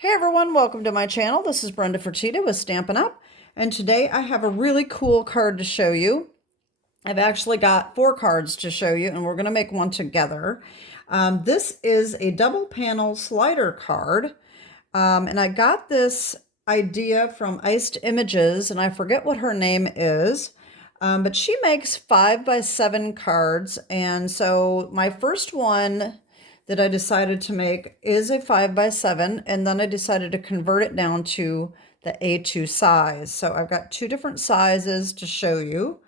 Hey everyone, welcome to my channel. This is Brenda Fertitta with Stampin' Up, and today I have a really cool card to show you. I've actually got 4 cards to show you, and we're going to make one together. This is a double panel slider card, and I got this idea from Iced Images, and I forget what her name is, but she makes 5x7 cards, and so my first one that I decided to make is a 5x7, and then I decided to convert it down to the A2 size. So I've got 2 different sizes to show you,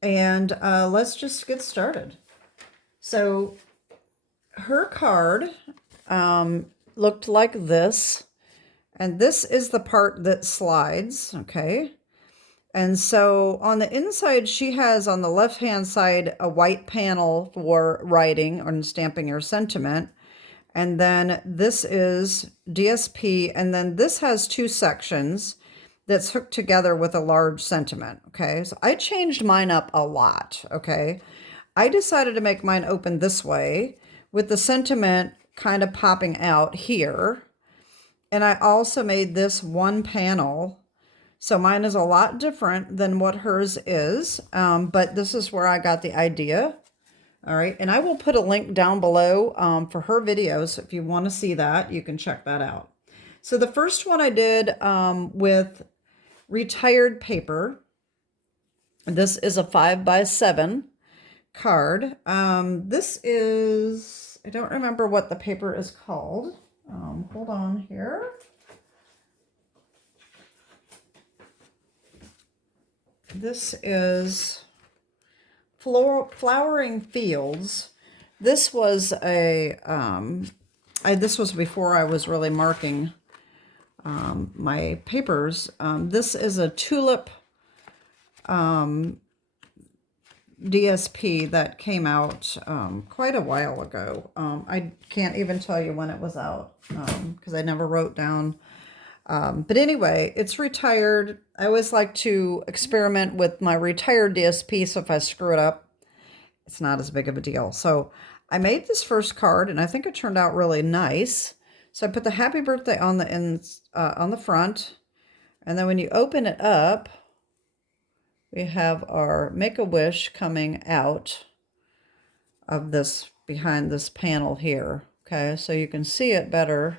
and let's just get started. So her card looked like this, and this is the part that slides, okay? And so on the inside, she has on the left-hand side a white panel for writing or stamping your sentiment. And then this is DSP, and then this has 2 sections that's hooked together with a large sentiment, okay? So I changed mine up a lot, okay? I decided to make mine open this way with the sentiment kind of popping out here. And I also made this one panel. So mine is a lot different than what hers is, but this is where I got the idea. All right, and I will put a link down below for her videos. If you want to see that, you can check that out. So the first one I did with retired paper. This is a 5x7 card. This is, I don't remember what the paper is called. Hold on here. This is Flowering Fields. This was a, this was before I was really marking my papers. This is a tulip DSP that came out quite a while ago. I can't even tell you when it was out because I never wrote down. But anyway, it's retired. I always like to experiment with my retired DSP, so if I screw it up, it's not as big of a deal. So I made this first card, and I think it turned out really nice. So I put the happy birthday on the front, and then when you open it up, we have our Make-A-Wish coming out of this, behind this panel here. Okay, so you can see it better.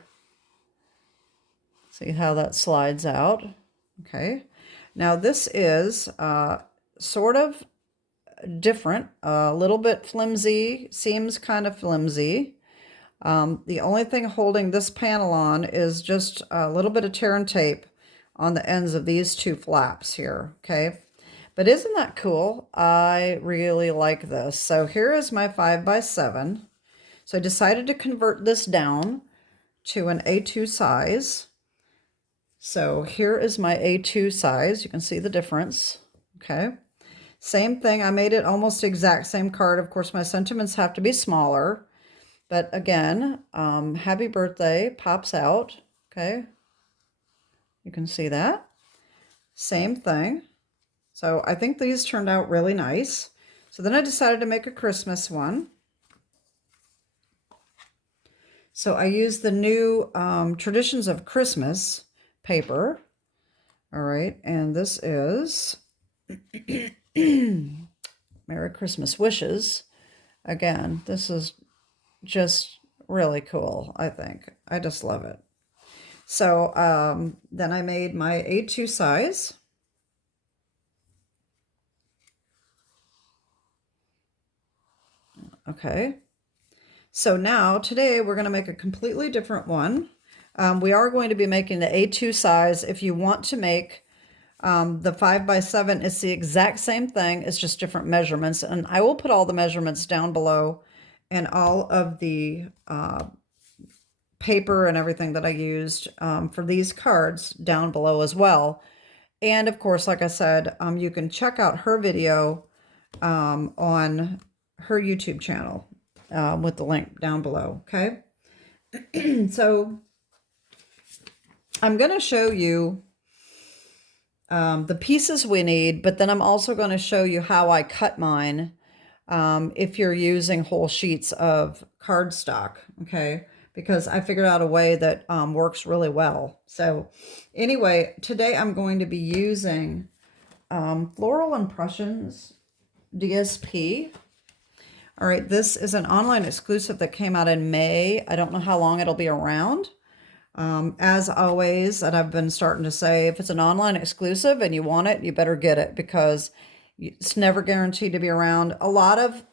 See how that slides out. Okay, now this is sort of different, a little bit flimsy, seems kind of flimsy. The only thing holding this panel on is just a little bit of tear and tape on the ends of these 2 flaps here, okay? But isn't that cool? I really like this. So here is my 5x7. So I decided to convert this down to an A2 size. So here is my A2 size. You can see the difference, okay? Same thing, I made it almost exact same card. Of course, my sentiments have to be smaller. But again, happy birthday pops out, okay? You can see that. Same thing. So I think these turned out really nice. So then I decided to make a Christmas one. So I used the new Traditions of Christmas paper. All right, and this is Merry Christmas Wishes. Again, this is just really cool, I think. I just love it. So then I made my A2 size. Okay. So now, today, we're going to make a completely different one. We are going to be making the A2 size. If you want to make the 5x7, it's the exact same thing. It's just different measurements. And I will put all the measurements down below and all of the paper and everything that I used for these cards down below as well. And of course, like I said, you can check out her video on her YouTube channel with the link down below, okay? So I'm going to show you the pieces we need, but then I'm also going to show you how I cut mine if you're using whole sheets of cardstock, okay? because I figured out a way that works really well. So anyway, today I'm going to be using Floral Impressions DSP. All right, this is an online exclusive that came out in May. I don't know how long it'll be around. As always, and I've been starting to say, if it's an online exclusive and you want it, you better get it, because it's never guaranteed to be around. A lot of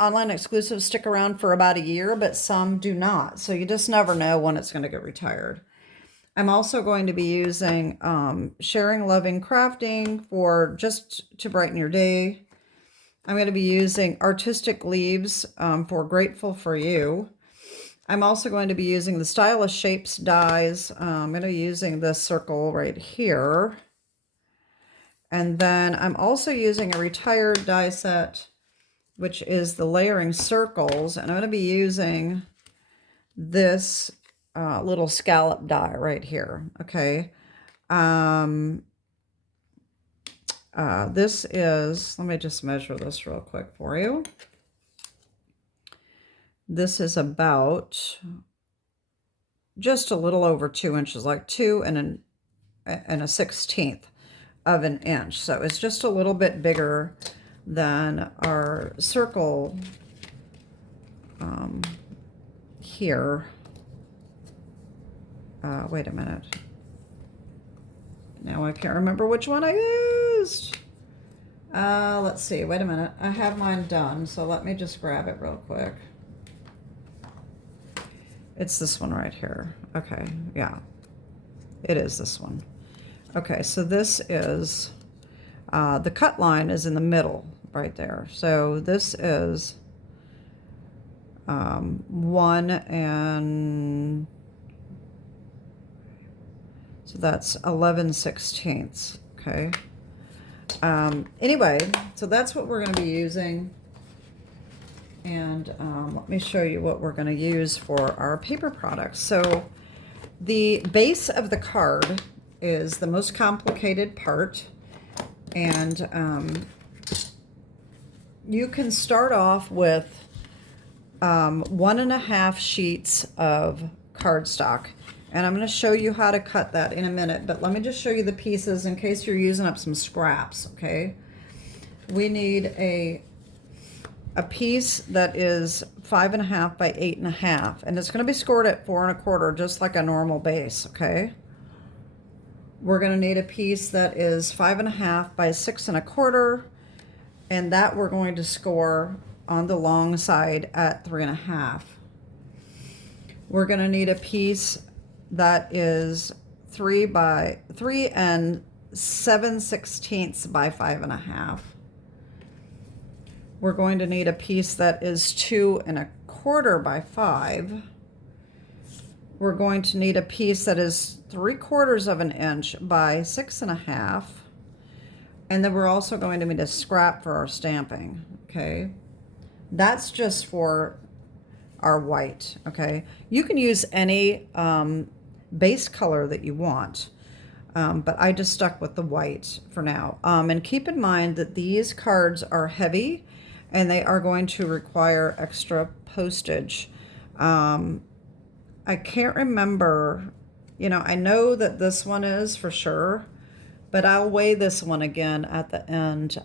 online exclusives stick around for about a year, but some do not. So you just never know when it's going to get retired. I'm also going to be using Sharing Loving Crafting for just to brighten your day. I'm going to be using Artistic Leaves for Grateful for You. I'm also going to be using the Stylish Shapes dies. I'm going to be using this circle right here. And then I'm also using a retired die set, which is the Layering Circles. And I'm going to be using this little scallop die right here. Okay. This is, let me just measure this real quick for you. This is about just a little over 2 inches, like 2 and a 1/16 of an inch. So it's just a little bit bigger than our circle here. Wait a minute. Now I can't remember which one I used. Let's see. Wait a minute. I have mine done, so let me just grab it real quick. It's this one right here. Okay, yeah. It is this one. Okay, so this is, the cut line is in the middle right there. So this is 1 and, so that's 11/16, okay? Anyway, so that's what we're going to be using. And let me show you what we're going to use for our paper products. So the base of the card is the most complicated part. And you can start off with 1.5 sheets of cardstock. And I'm going to show you how to cut that in a minute. But let me just show you the pieces in case you're using up some scraps, okay? We need a piece that is 5.5 by 8.5, and it's going to be scored at 4.25, just like a normal base, okay? We're going to need a piece that is 5.5 by 6.25, and that we're going to score on the long side at 3.5. We're going to need a piece that is 3 and 7/16 by 5.5. We're going to need a piece that is 2.25 by 5. We're going to need a piece that is 3/4 of an inch by 6.5. And then we're also going to need a scrap for our stamping, okay? That's just for our white, okay? You can use any base color that you want. But I just stuck with the white for now. And keep in mind that these cards are heavy and they are going to require extra postage. I can't remember, you know, I know that this one is for sure, but I'll weigh this one again at the end.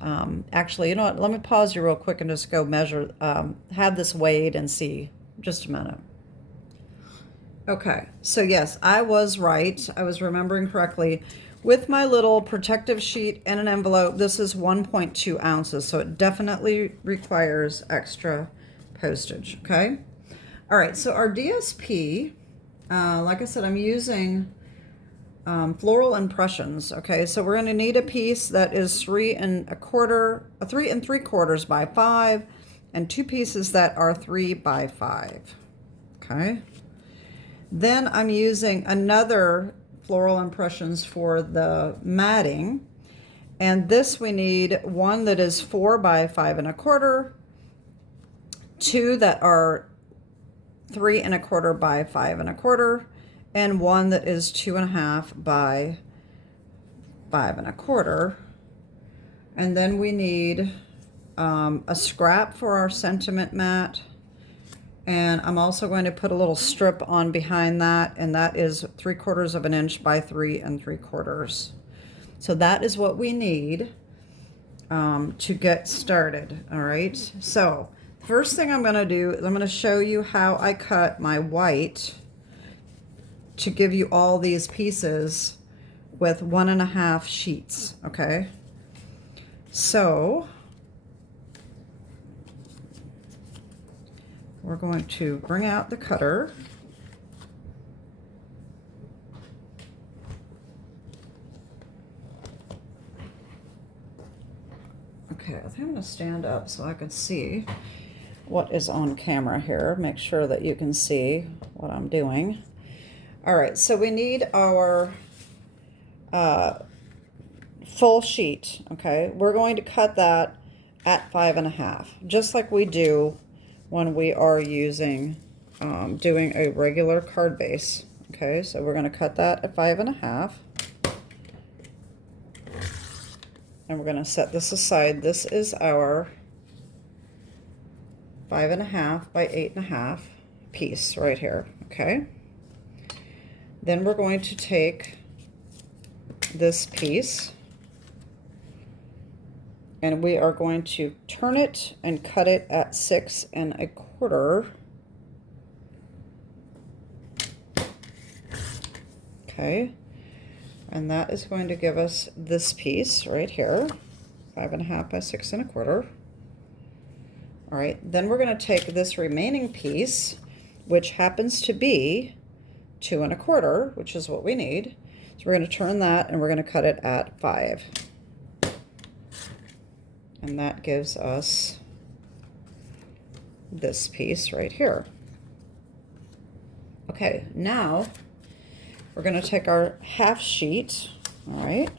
Actually, you know what, let me pause you real quick and just go measure, have this weighed and see. Just a minute. Okay, so yes, I was right. I was remembering correctly. With my little protective sheet and an envelope, this is 1.2 ounces, so it definitely requires extra postage, okay? All right, so our DSP, like I said, I'm using Floral Impressions, okay? So we're gonna need a piece that is 3 3/3 by 5, and 2 pieces that are 3 by 5, okay? Then I'm using another Floral Impressions for the matting. And this we need one that is 4 by 5.25, 2 that are 3.25 by 5.25, and one that is 2.5 by 5.25. And then we need a scrap for our sentiment mat, And I'm also going to put a little strip on behind that, and that is 3/4 of an inch by 3 3/4. So that is what we need to get started. All right. So first thing I'm going to do is I'm going to show you how I cut my white to give you all these pieces with 1.5 sheets. Okay. So we're going to bring out the cutter. Okay, I think I'm going to stand up so I can see what is on camera here. Make sure that you can see what I'm doing. All right, so we need our full sheet, okay? We're going to cut that at 5.5, just like we do when we are using, doing a regular card base. Okay, so we're going to cut that at 5.5. And we're going to set this aside. This is our 5.5 by 8.5 piece right here, okay? Then we're going to take this piece and we are going to turn it and cut it at 6 1/4. Okay, and that is going to give us this piece right here, 5.5 by 6 1/4. All right, then we're going to take this remaining piece, which happens to be 2 1/4, which is what we need. So we're going to turn that and we're going to cut it at 5. And that gives us this piece right here. Okay, now we're going to take our half sheet, all right,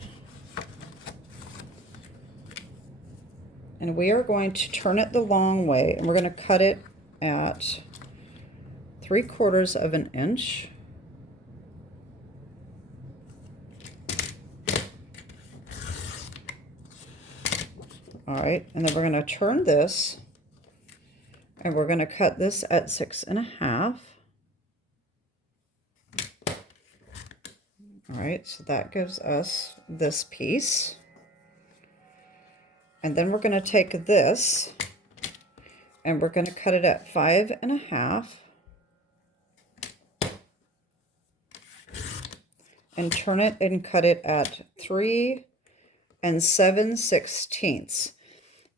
and we are going to turn it the long way, and we're going to cut it at 3/4 of an inch. All right, and then we're going to turn this, and we're going to cut this at 6 1/2. All right, so that gives us this piece. And then we're going to take this and we're going to cut it at 5 1/2 and turn it and cut it at 3 7/16.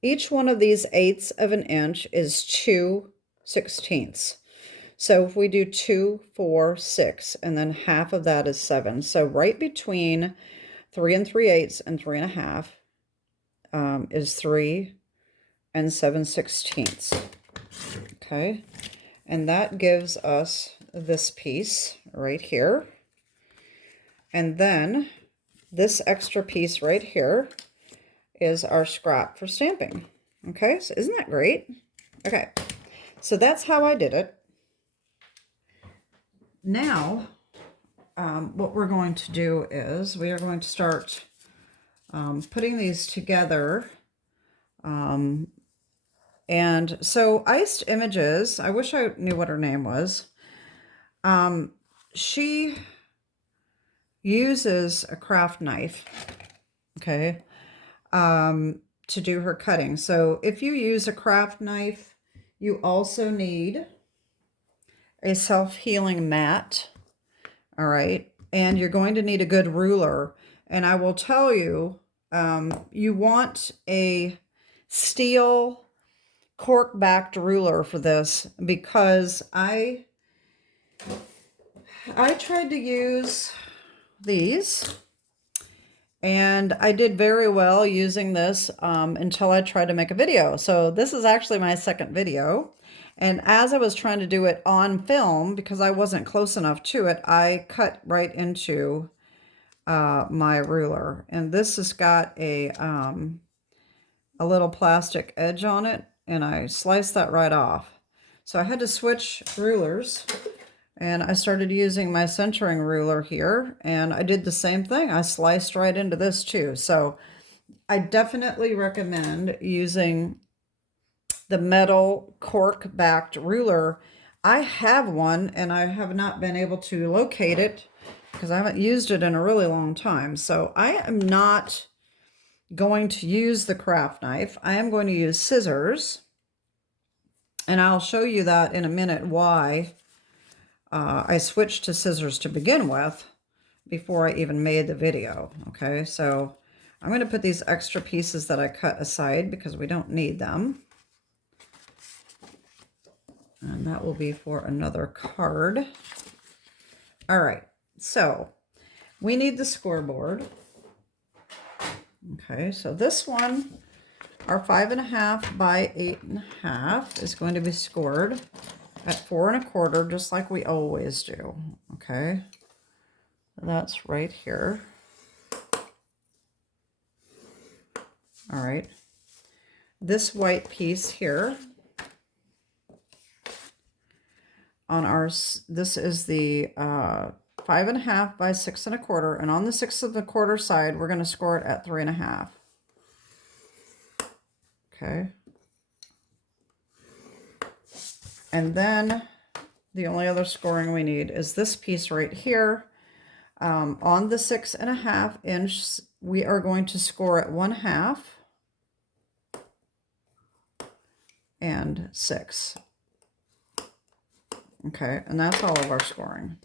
Each one of these 1/8 of an inch is 2/16. So if we do 2, 4, 6, and then half of that is 7. So right between 3 3/8 and 3 1/2 is 3 7/16. Okay, and that gives us this piece right here. And then this extra piece right here is our scrap for stamping. Okay, so isn't that great? Okay, so that's how I did it. Now, what we're going to do is we are going to start putting these together. And so Iced Images, I wish I knew what her name was. She uses a craft knife, okay, to do her cutting. So if you use a craft knife, you also need a self-healing mat, all right, and you're going to need a good ruler. And I will tell you, you want a steel cork-backed ruler for this, because I tried to use these and I did very well using this until I tried to make a video. So this is actually my second video. And as I was trying to do it on film, because I wasn't close enough to it, I cut right into my ruler. And this has got a little plastic edge on it, and I sliced that right off. So I had to switch rulers, and I started using my centering ruler here, and I did the same thing. I sliced right into this too. So I definitely recommend using the metal cork-backed ruler. I have one and I have not been able to locate it because I haven't used it in a really long time. So I am not going to use the craft knife. I am going to use scissors. And I'll show you that in a minute why I switched to scissors to begin with before I even made the video. Okay, so I'm going to put these extra pieces that I cut aside because we don't need them. And that will be for another card. All right, so we need the scoreboard. Okay, so this one, our 5.5 by 8.5 is going to be scored at 4 1/4, just like we always do. Okay, that's right here. All right, this white piece here on our, this is the 5.5 by 6 1/4, and on the 6 1/4 side, we're going to score it at 3.5. Okay. And then the only other scoring we need is this piece right here. On the 6.5 inch, we are going to score at 1/2 and 6. Okay, and that's all of our scoring.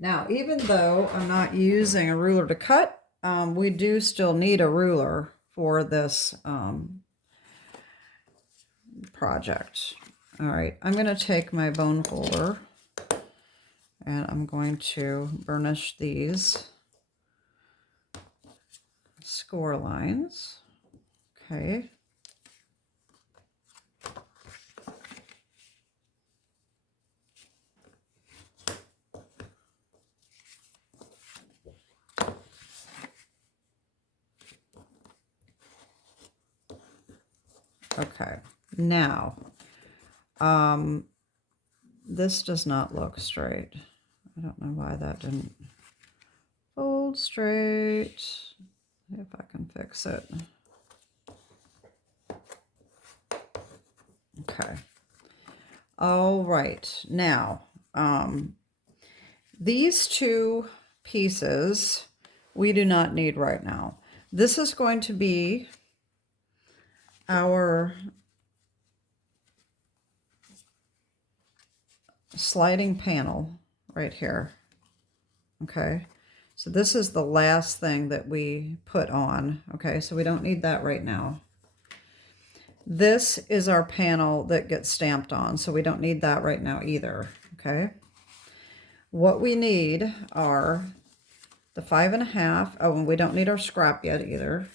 Now, even though I'm not using a ruler to cut, we do still need a ruler for this project. All right, I'm going to take my bone folder and I'm going to burnish these score lines. Okay. Okay, now, this does not look straight. I don't know why that didn't fold straight. See if I can fix it. Okay. All right, now, these two pieces we do not need right now. This is going to be our sliding panel right here. Okay, so this is the last thing that we put on. Okay, so we don't need that right now. This is our panel that gets stamped on, so we don't need that right now either. Okay, what we need are the 5.5. Oh, and we don't need our scrap yet either.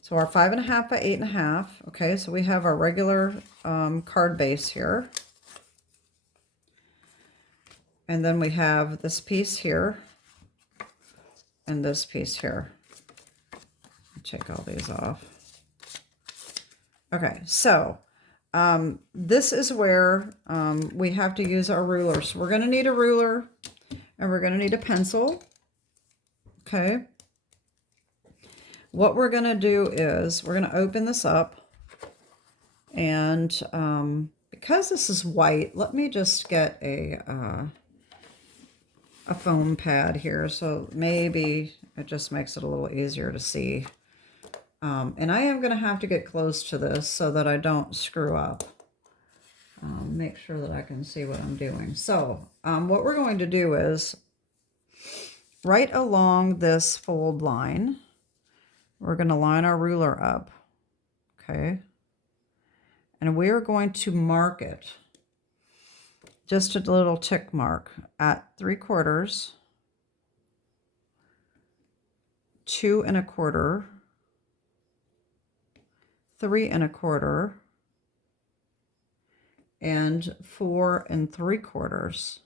So our 5.5 by 8.5. Okay, so we have our regular card base here. And then we have this piece here and this piece here. Check all these off. Okay, so this is where we have to use our ruler. So we're going to need a ruler and we're going to need a pencil. Okay. What we're going to do is we're going to open this up, and because this is white, let me just get a foam pad here, so maybe it just makes it a little easier to see. And I am going to have to get close to this so that I don't screw up. Make sure that I can see what I'm doing. So what we're going to do is right along this fold line, we're going to line our ruler up, okay? And we are going to mark it, just a little tick mark at 3/4, 2 1/4, 3 1/4, and 4 3/4.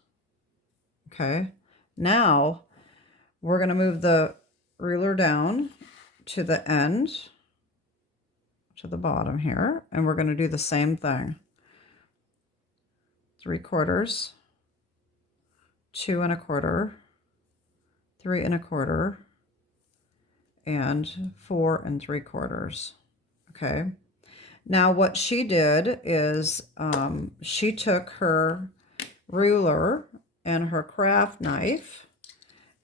Okay, now we're going to move the ruler down to the end, to the bottom here, and we're going to do the same thing. 3/4, 2 1/4, 3 1/4, and 4 3/4. Okay. Now what she did is she took her ruler and her craft knife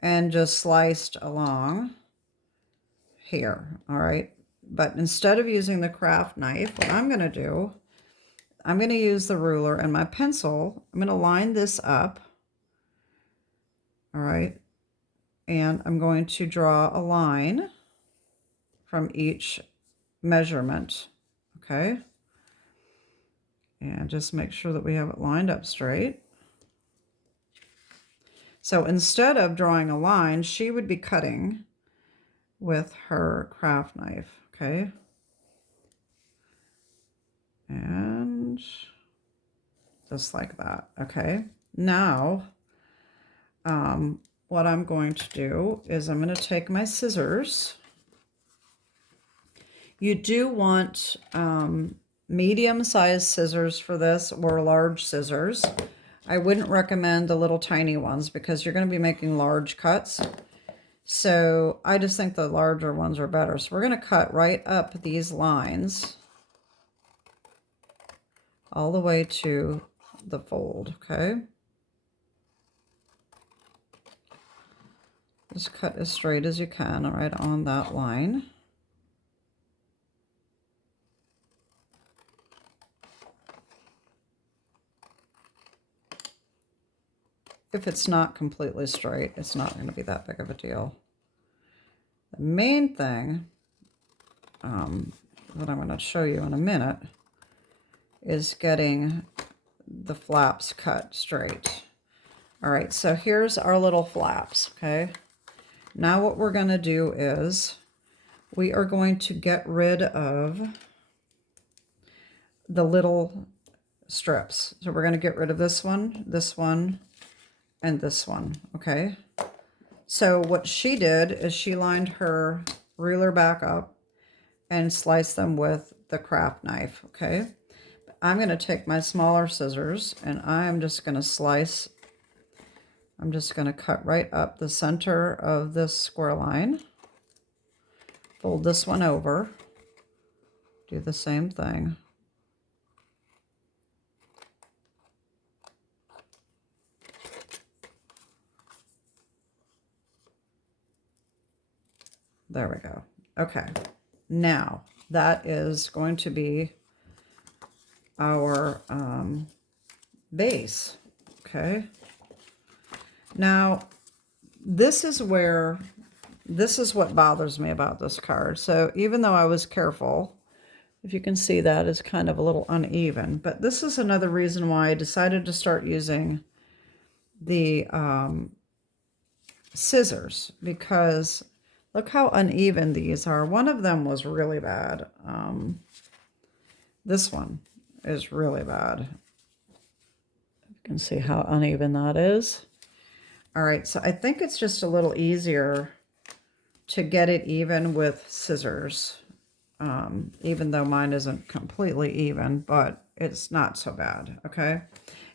and just sliced along here, all right? But instead of using the craft knife, what I'm going to do, I'm going to use the ruler and my pencil. I'm going to line this up, all right? And I'm going to draw a line from each measurement, okay? And just make sure that we have it lined up straight. So instead of drawing a line, she would be cutting with her craft knife, okay? And just like that, okay? Now, what I'm going to do is I'm going to take my scissors. You do want medium-sized scissors for this or large scissors. I wouldn't recommend the little tiny ones because you're going to be making large cuts. So I just think the larger ones are better. So we're going to cut right up these lines all the way to the fold, okay? Just cut as straight as you can right on that line. If it's not completely straight, it's not going to be that big of a deal. The main thing that I'm going to show you in a minute is getting the flaps cut straight. All right, so here's our little flaps, okay? Now what we're going to do is we are going to get rid of the little strips. So we're going to get rid of this one, and this one, okay? So what she did is she lined her ruler back up and sliced them with the craft knife, okay? I'm going to take my smaller scissors and I'm just going to slice. I'm just going to cut right up the center of this square line. Fold this one over. Do the same thing. There we go. Okay. Now that is going to be our base. Okay. Now this is what bothers me about this card. So even though I was careful, if you can see that is kind of a little uneven, but this is another reason why I decided to start using the scissors, because look how uneven these are. One of them was really bad. This one is really bad. You can see how uneven that is. All right, so I think it's just a little easier to get it even with scissors, even though mine isn't completely even, but it's not so bad, okay?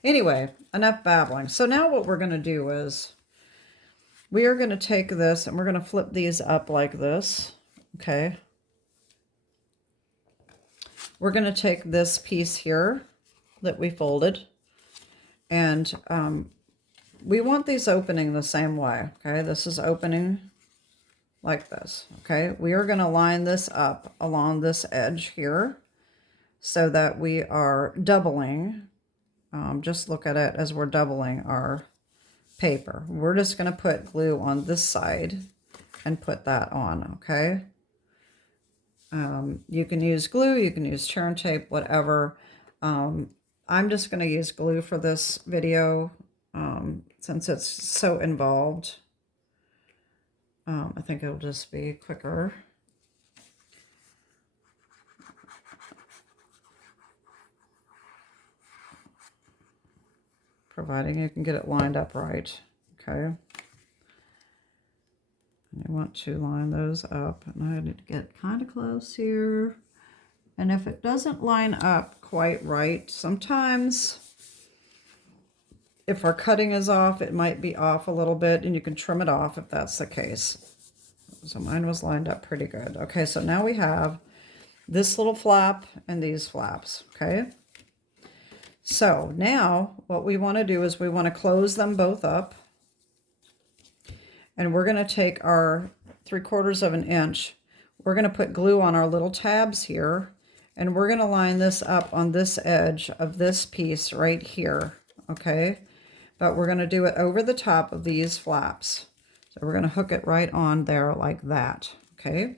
Anyway, enough babbling. So now what we're going to do is we are going to take this and we're going to flip these up like this, okay? We're going to take this piece here that we folded, and we want these opening the same way, okay? This is opening like this, okay? We are going to line this up along this edge here so that we are doubling. Just look at it as we're doubling our paper. We're just going to put glue on this side and put that on, okay? You can use glue, you can use churn tape, whatever. I'm just going to use glue for this video since it's so involved. I think it'll just be quicker. Providing you can get it lined up right, okay? And you want to line those up, and I need to get kind of close here. And if it doesn't line up quite right, sometimes if our cutting is off, it might be off a little bit, and you can trim it off if that's the case. So mine was lined up pretty good. Okay, so now we have this little flap and these flaps, okay? So now what we want to do is we want to close them both up. And we're going to take our 3/4 of an inch. We're going to put glue on our little tabs here. And we're going to line this up on this edge of this piece right here, okay? But we're going to do it over the top of these flaps. So we're going to hook it right on there like that, okay?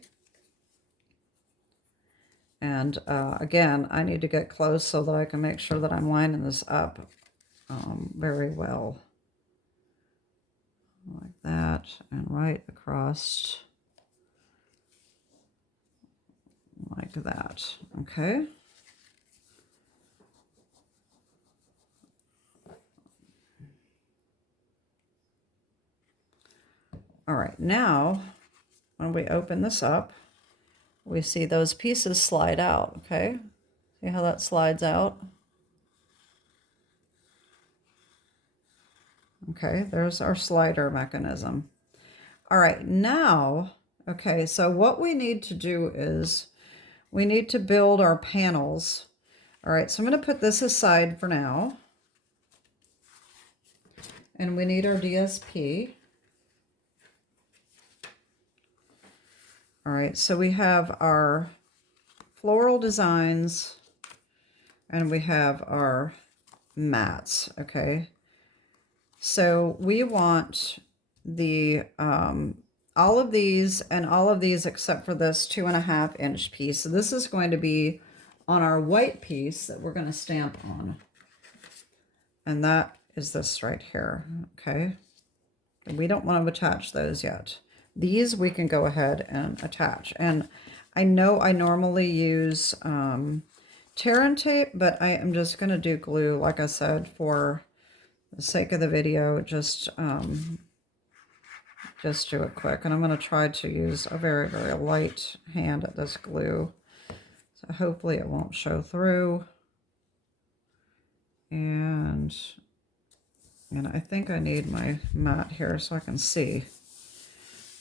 And again, I need to get close so that I can make sure that I'm lining this up very well. Like that, and right across like that, okay? All right, now when we open this up, we see those pieces slide out, okay? See how that slides out? Okay, there's our slider mechanism. All right, now, okay, so what we need to do is we need to build our panels. All right, so I'm going to put this aside for now. And we need our DSP. All right, so we have our floral designs and we have our mats, okay? So we want the all of these and all of these except for this 2.5 inch piece. So this is going to be on our white piece that we're going to stamp on. And that is this right here, okay? And we don't want to attach those yet. These we can go ahead and attach. And I know I normally use tear and tape, but I am just going to do glue, like I said, for the sake of the video. Just do it quick. And I'm going to try to use a very, very light hand at this glue. So hopefully it won't show through. And I think I need my mat here so I can see.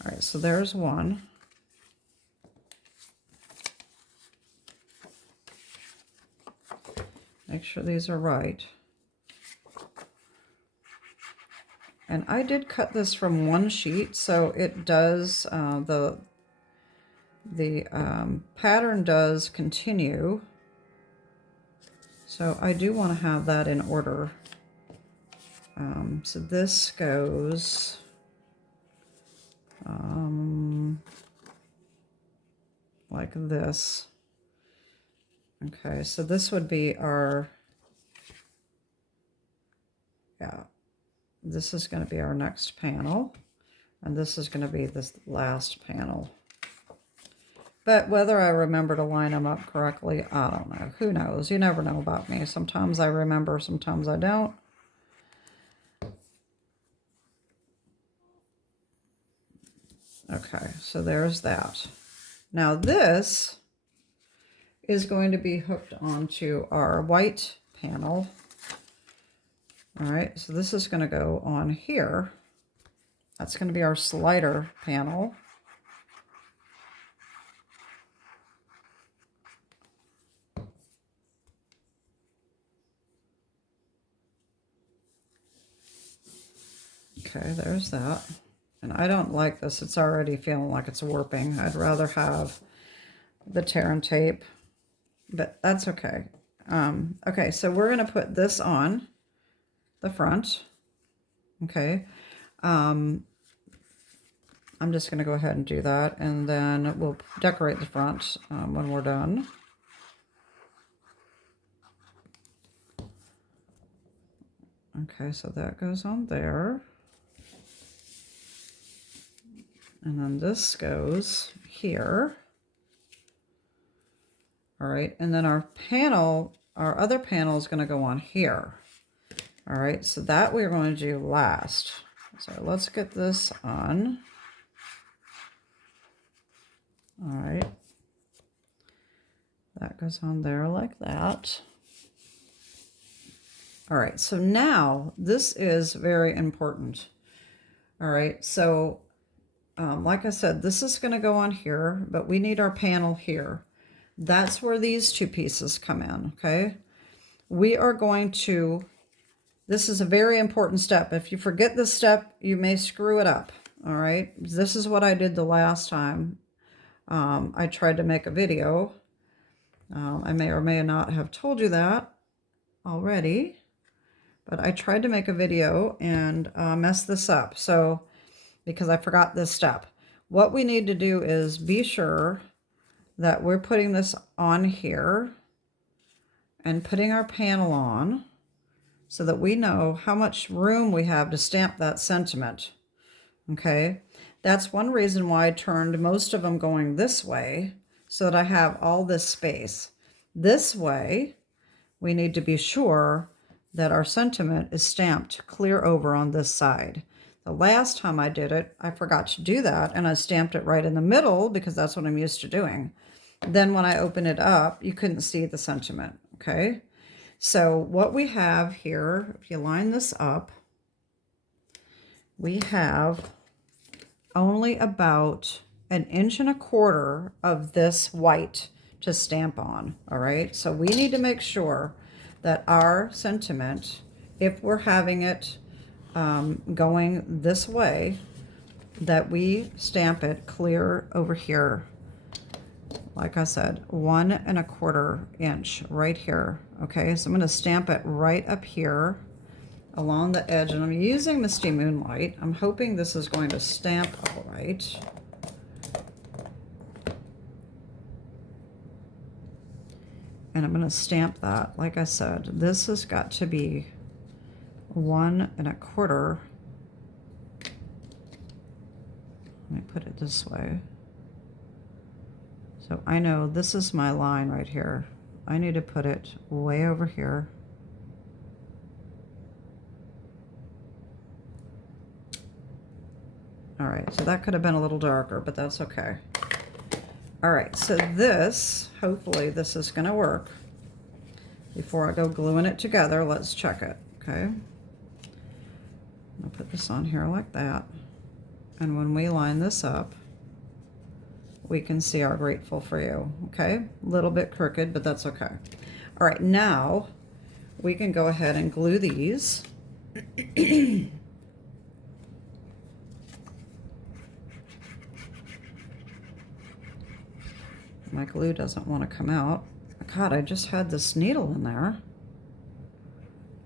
All right, so there's one. Make sure these are right. And I did cut this from one sheet, so it does, the pattern does continue. So I do want to have that in order. So this goes like this. Okay, so this would be our, yeah, this is going to be our next panel, and this is going to be this last panel. But whether I remember to line them up correctly, I don't know. Who knows? You never know about me. Sometimes I remember, sometimes I don't. Okay, so there's that. Now this is going to be hooked onto our white panel. All right, so this is going to go on here. That's going to be our slider panel. Okay, there's that. And I don't like this. It's already feeling like it's warping. I'd rather have the tear and tape, but that's okay. Okay, so we're going to put this on the front. Okay. I'm just going to go ahead and do that, and then we'll decorate the front when we're done. Okay, so that goes on there. And then this goes here. All right, and then our panel, our other panel is going to go on here. All right, so that we're going to do last. So let's get this on. All right. That goes on there like that. All right, so now this is very important. All right, so like I said, this is going to go on here, but we need our panel here. That's where these two pieces come in, okay? We are going to, this is a very important step. If you forget this step, you may screw it up, all right? This is what I did the last time I tried to make a video. I may or may not have told you that already, but I tried to make a video and messed this up. So, because I forgot this step. What we need to do is be sure that we're putting this on here and putting our panel on so that we know how much room we have to stamp that sentiment. Okay, that's one reason why I turned most of them going this way, so that I have all this space. This way, we need to be sure that our sentiment is stamped clear over on this side. The last time I did it, I forgot to do that, and I stamped it right in the middle because that's what I'm used to doing. Then when I open it up, you couldn't see the sentiment, okay? So what we have here, if you line this up, we have only about 1.25 inches of this white to stamp on, all right? So we need to make sure that our sentiment, if we're having it going this way, that we stamp it clear over here. Like I said, 1.25 inch right here. Okay, so I'm going to stamp it right up here along the edge, and I'm using Misty Moonlight. I'm hoping this is going to stamp all right. And I'm going to stamp that. Like I said, this has got to be 1.25. Let me put it this way. So I know this is my line right here. I need to put it way over here. All right, so that could have been a little darker, but that's okay. All right, so this, hopefully this is gonna work. Before I go gluing it together, let's check it, okay? I'll put this on here like that. And when we line this up, we can see our grateful for you, okay? A little bit crooked, but that's okay. All right, now we can go ahead and glue these. My glue doesn't want to come out. God, I just had this needle in there.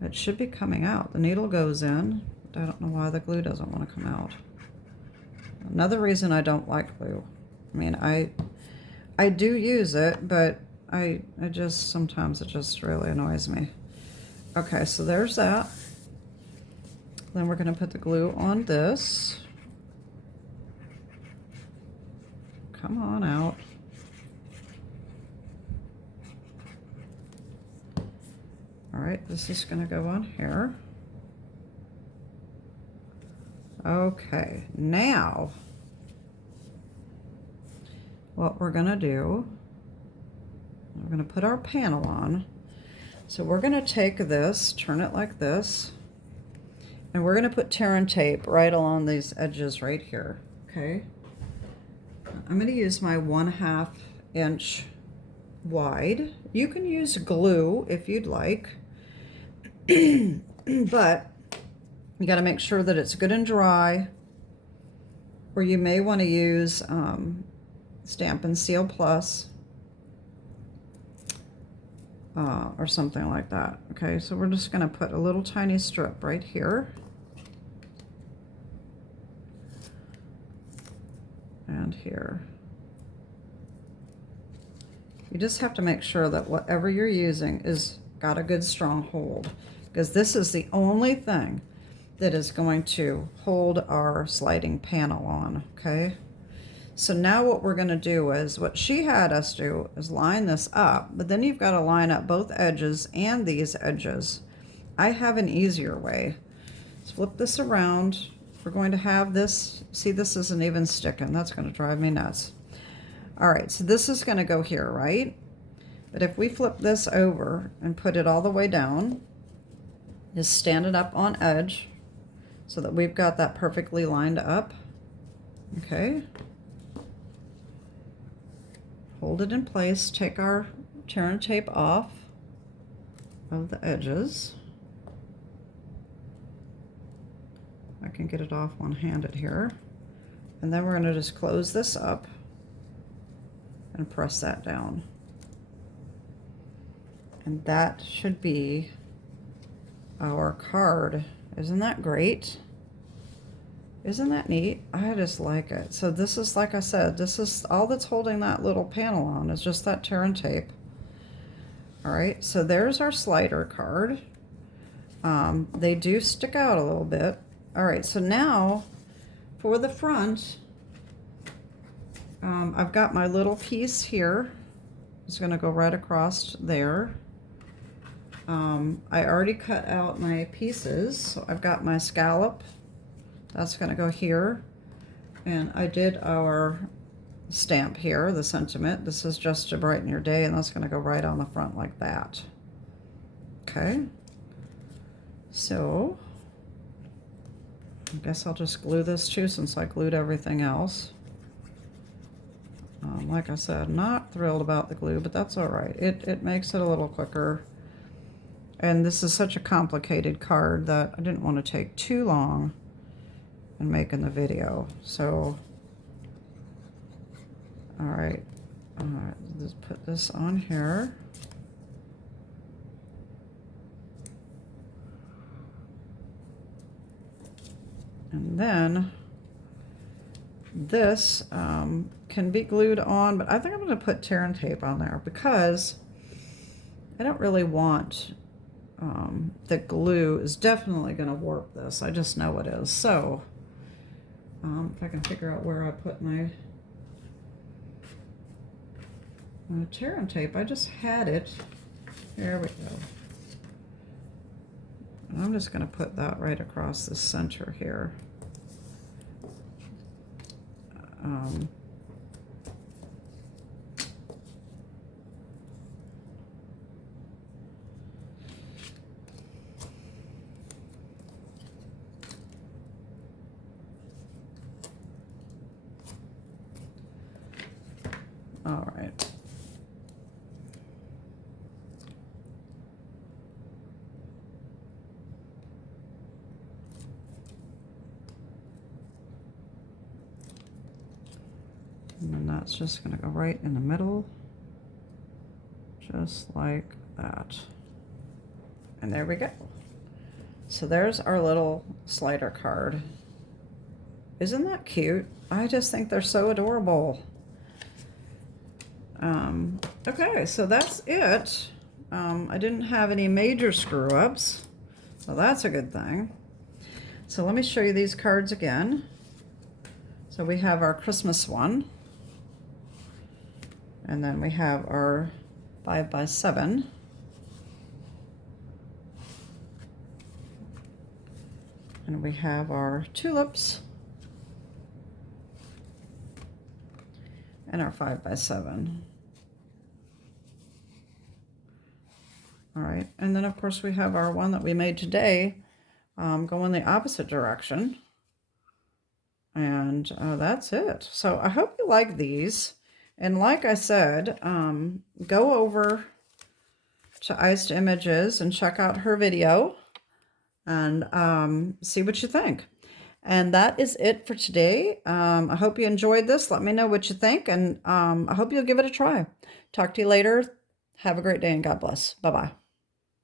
It should be coming out. The needle goes in. I don't know why the glue doesn't want to come out. Another reason I don't like glue. I mean, I do use it, but I just, sometimes it just really annoys me. Okay, so there's that. Then we're going to put the glue on this. Come on out. All right, this is going to go on here. Okay, now what we're going to do, we're going to put our panel on. So we're going to take this, turn it like this, and we're going to put tear and tape right along these edges right here, okay? I'm going to use my 1/2 inch wide. You can use glue if you'd like, but you got to make sure that it's good and dry, or you may want to use Stampin' Seal Plus or something like that. Okay, so we're just going to put a little tiny strip right here. And here. You just have to make sure that whatever you're using is got a good strong hold, because this is the only thing that is going to hold our sliding panel on, okay? So now what we're going to do is, what she had us do is line this up, but then you've got to line up both edges and these edges. I have an easier way. Let's flip this around. We're going to have this, see, this isn't even sticking. That's going to drive me nuts. All right, so this is going to go here, right? But if we flip this over and put it all the way down, just stand it up on edge so that we've got that perfectly lined up. Okay. hold it in place, take our tear and tape off of the edges. I can get it off one-handed here. And then we're going to just close this up and press that down. And that should be our card. Isn't that great? Isn't that neat? I just like it. So this is, like I said, this is all that's holding that little panel on is just that tear and tape. All right, so there's our slider card. They do stick out a little bit. All right, so now for the front, I've got my little piece here. It's going to go right across there. I already cut out my pieces, so I've got my scallop. That's going to go here. And I did our stamp here, the sentiment. This is just to brighten your day, and that's going to go right on the front like that. Okay. So I guess I'll just glue this too, since I glued everything else. Like I said, not thrilled about the glue, but that's all right. It makes it a little quicker. And this is such a complicated card that I didn't want to take too long in making the video. So, all right, just put this on here. And then this can be glued on, but I think I'm going to put tear and tape on there because I don't really want the glue is definitely going to warp this. I just know it is. So if I can figure out where I put my tear and tape, I just had it. There we go. And I'm just going to put that right across the center here. All right. And then that's just going to go right in the middle, just like that. And there we go. So there's our little slider card. Isn't that cute? I just think they're so adorable. Okay, so that's it. I didn't have any major screw-ups, so that's a good thing. So let me show you these cards again. So we have our Christmas one, and then we have our 5x7. And we have our tulips and our 5x7. All right, and then of course we have our one that we made today going the opposite direction. And that's it. So I hope you like these. And like I said, go over to Iced Images and check out her video and see what you think. And that is it for today. I hope you enjoyed this. Let me know what you think, and I hope you'll give it a try. Talk to you later. Have a great day, and God bless. Bye-bye.